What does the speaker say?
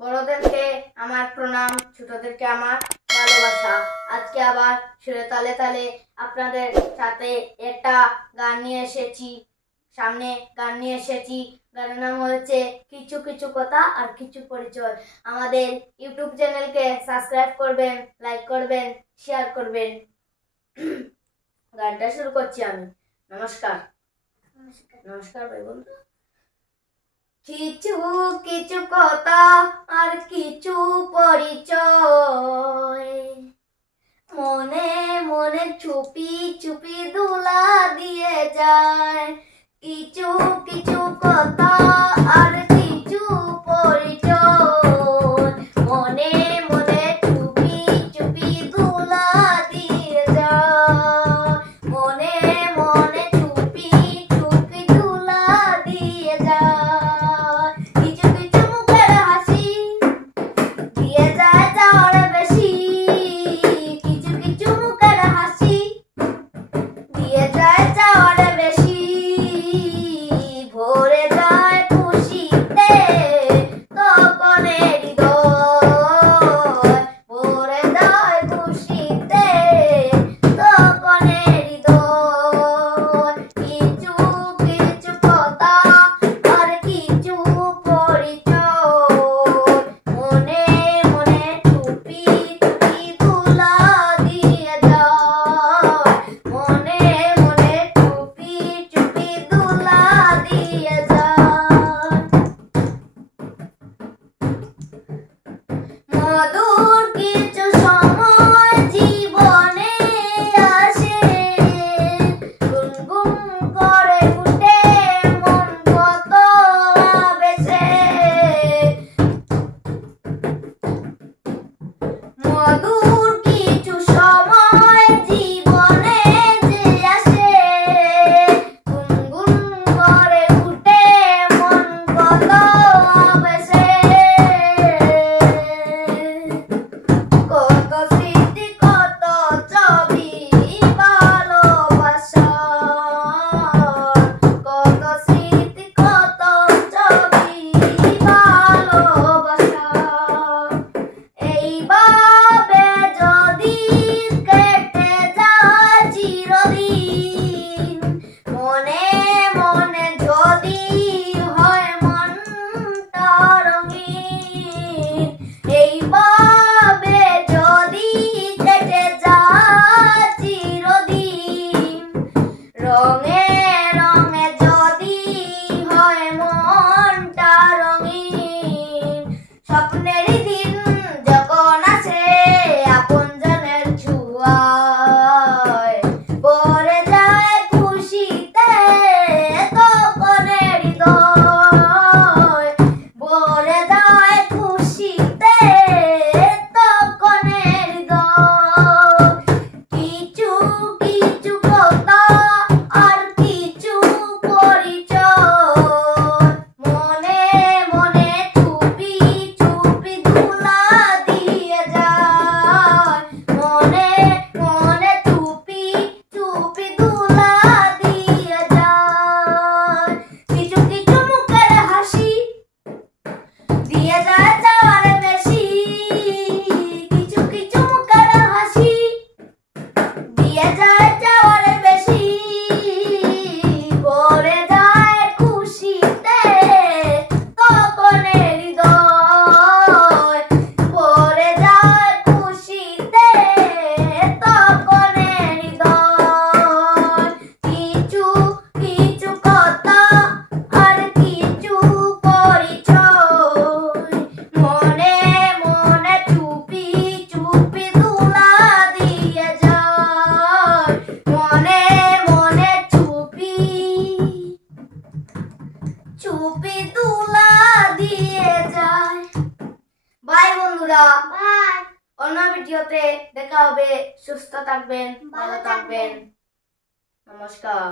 বড়দেরকে আমার প্রণাম, ছোটদেরকে আমার ভালোবাসা। আজকে আবার সুরে তালে তালে আপনাদের সাথে একটা গান নিয়ে এসেছি। গানের নাম হচ্ছে কিছু কিছু কথা আর কিছু পরিচয়। আমাদের ইউটিউব চ্যানেলকে সাবস্ক্রাইব করবেন, লাইক করবেন, শেয়ার করবেন। গানটা শুরু করছি আমি। নমস্কার নমস্কার ভাই বন্ধু। কিছু কিছু কথা আর কিছু পরিচয়, মনে মনে চুপি চুপি দুলা দিয়ে যায়। কিছু কিছু কথা আর কিছু পরিচয়, মনে মনে চুপি চুপি দুলা দিয়ে যায়। মনে মনে চুপি চুপি দুলা দিয়ে যায়। কিছু কিছু মুখের হাসি দিয়ে যায় যাওয়ার বেশি। কিছু কিছু মুখের হাসি দিয়ে যায় যাওয়ার বেশি। ভরে যায় খুশিতে তখন হৃদয়, ভরে যায় খুশিতে তখন হৃদয়। কিছু কিছু কথা আর কিছু পরিচয়, মনে মনে চুপি চুপি তুলা দিয়ে যায়। মনে মনে চুপি চুপি তুলা দিয়ে যায়। মধুর কিছু সময় জীবনে আসে, গুনগুন করে উঠে মন কত বেশে। মধুর কিছু সময় জীবনে যে আসে, গুনগুন করে উঠে মন কত বেশে। কত স্মৃতি কত ছবি ভালোবাসা, কত স্মৃতি কত ছবি ভালোবাসা। এইভাবে যদি কেটে যায় চিরদিন, মনে মনে যদি হয় মনটা রঙিন। এইভাবে যদি কেটে যায় চিরদিন, রঙে রঙে যদি হয় মনটা রঙিন। স্বপ্নেরই দিন যখন আসে আপনজনের ছোঁয়ায়, ভরে যায় খুশিতে তখন হৃদয়। ভরে যায় খুশিতে তখন হৃদয়। কিছু কিছু কথা আর কিছু পরিচয়, মনে মনে চুপি চুপি দুলা দিয়ে যায়। মনে মনে চুপি চুপি দুলা দিয়ে যায়। কিছু কিছু মুখের হাসি দিয়ে যায় যাওয়ার বেশি। কিছু কিছু মুখের হাসি দিয়ে যায় যাওয়ার বেশি। ভরে যায় খুশিতে তখন হৃদয়, ভরে যায় খুশিতে তখন হৃদয়। কিছু কিছু কথা আর কিছু পরিচয়, মনে মনে চুপি চুপি দুলা দিয়ে যায়। মনে মনে চুপি চুপি তুলা দিয়ে যায়। বাই বন্ধুরা, বাই। অন্য ভিডিওতে দেখা হবে। সুস্থ থাকবেন, ভালো থাকবেন। নমস্কার।